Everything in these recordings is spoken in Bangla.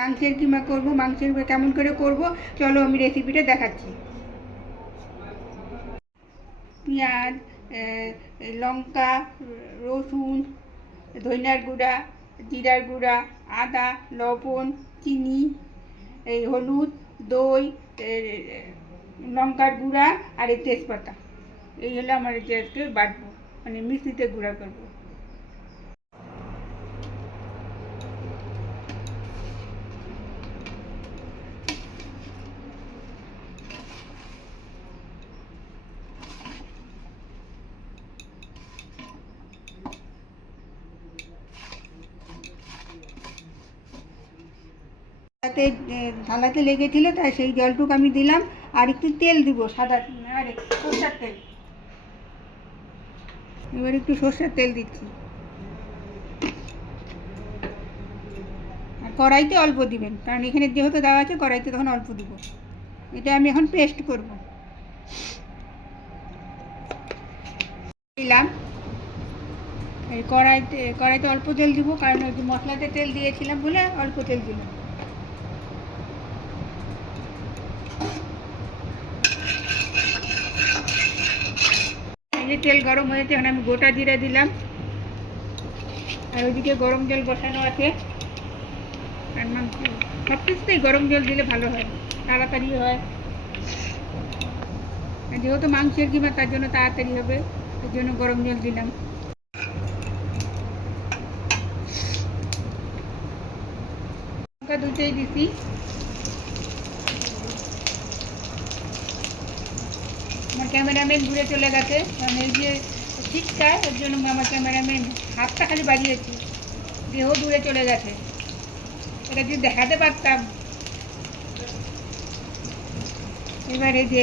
মাংসের কিমা করব। মাংসের কেমন করে করব চলো আমি রেসিপিটা দেখাচ্ছি। পেঁয়াজ, লঙ্কা, রসুন, ধনিয়ার গুঁড়া, জিরার গুঁড়া, আদা, লবণ, চিনি, এই হলুদ, দই, লঙ্কার গুঁড়া আর এই তেজপাতা, এই হলো আমার আজকে বাটবো, মানে মিক্সিতে গুঁড়া করবো। তাতে থালাতে লেগেছিল, তাই সেই জলটুকু আমি দিলাম। আর একটু তেল দিব, সাদা, আরে সরষের তেল। এবার একটু সরষের তেল দিচ্ছি। আর কড়াইতে অল্প দিবেন, কারণ এখানে যেহেতু দেওয়া আছে কড়াইতে তখন অল্প দিব। এটা আমি এখন পেস্ট করব। দিলাম এই কড়াইতে অল্প তেল দিব, কারণ ওই যে মশলাতে তেল দিয়েছিলাম বলে অল্প তেল দিলাম। এই যে তেল গরম হয়েছে, এখন আমি গোটা জিরা দিলাম। আর ওইদিকে গরম জল বসানো আছে। আর মাংস সব কিছুতেই গরম জল দিলে ভালো হয়, তাড়াতাড়ি হয়। যেহেতু মাংসের কিমা, তার জন্য তাড়াতাড়ি হবে, এর জন্য গরম জল দিলাম। লঙ্কা দুটোই দিছি। আমার ক্যামেরাম্যান দূরে চলে গেছে, কারণ এই যে ঠিকটা, এর জন্য আমার ক্যামেরাম্যান হাতটা খালি বাড়িয়েছি, দেহ দূরে চলে গেছে। এটা যদি দেখাতে পারতাম। এবারে যে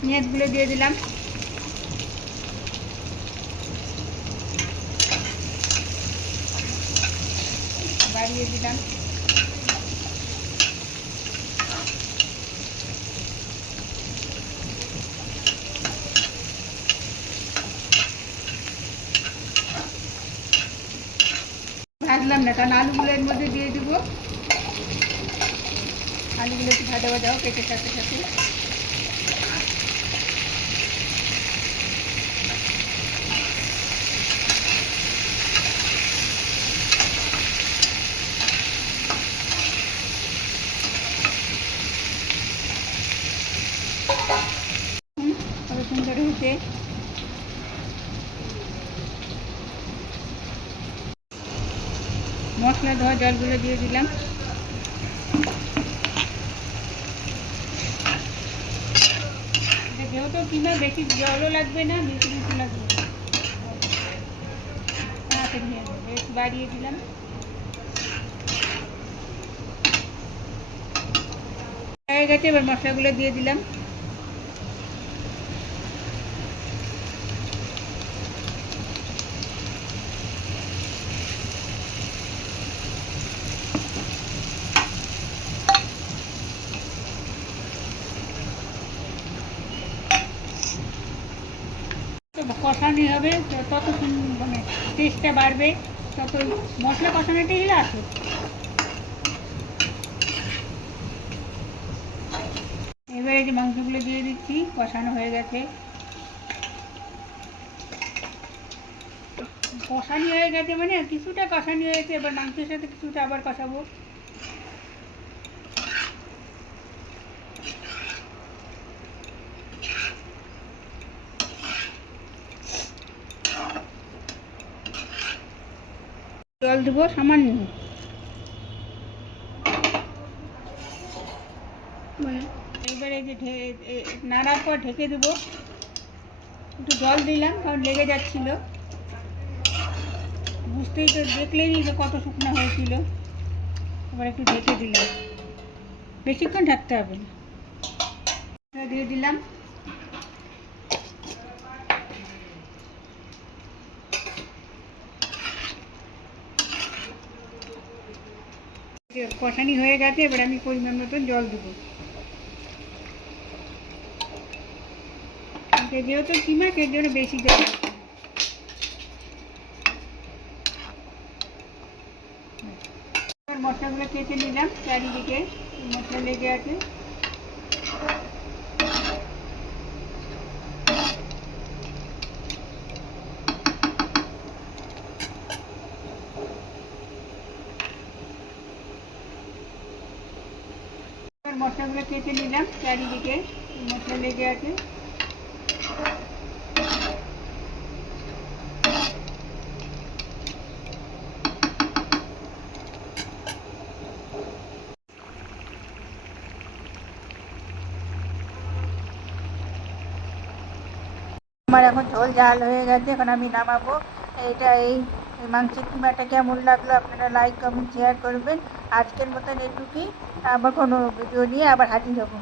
পেঁয়াজগুলো দিয়ে দিলাম। বাড়িয়ে দিলাম। ভাজলাম না, কারণ আলুগুলো এর মধ্যে দিয়ে দিব। আলুগুলো একটু ভাজা ভাজা হোক এটার সাথে সাথে। কত সুন্দর হয়েছে। মশলা ধোয়া জলগুলো দিয়ে দিলাম। যেহেতু কিনা বেশি জলও লাগবে না, বেশি কিছু লাগবে না, তাড়াতাড়ি হয়ে যাবে। একটু বাড়িয়ে দিলাম। হয়ে গেছে, এবার মশলাগুলো দিয়ে দিলাম। কষানি হবে তত মানে টেস্টটা বাড়বে, তত মশলা কষানোটাই আছে। এবারে যে মাংসগুলো দিয়ে দিচ্ছি, কষানো হয়ে গেছে। কষানি হয়ে গেছে মানে কিছুটা কষানি হয়েছে, এবার মাংসের সাথে কিছুটা আবার কষাবো। জল দেবো সামান্য। এবারে এই যে নাড়ার পর ঢেকে দেবো। একটু জল দিলাম, কারণ লেগে যাচ্ছিল। বুঝতেই তো দেখলেই যে কত শুকনো হয়েছিল। এবার একটু ঢেকে দিলাম, বেশিক্ষণ ঢাকতে হবে না। দিয়ে দিলাম। কষানি হয়ে গেছে, এবার আমি পরিমাণ মতন জল দেবো। যেহেতু কিমা, এর জন্য বেশি জল। মশলাগুলো কেটে নিলাম, চারিদিকে মশলা লেগে আছে। মশলাগুলো কেটে নিলাম, চারিদিকে মশলা লেগে আছে। আমার এখন ঝোল ঝাল হয়ে গেছে, এখন আমি নামাবো। এই মাংসের কিমাটা কেমন লাগলো আপনারা লাইক কমেন্ট শেয়ার করবেন। আজকের মতন এটুকুই, আবার কোনো ভিডিও নিয়ে আবার হাজির হবো।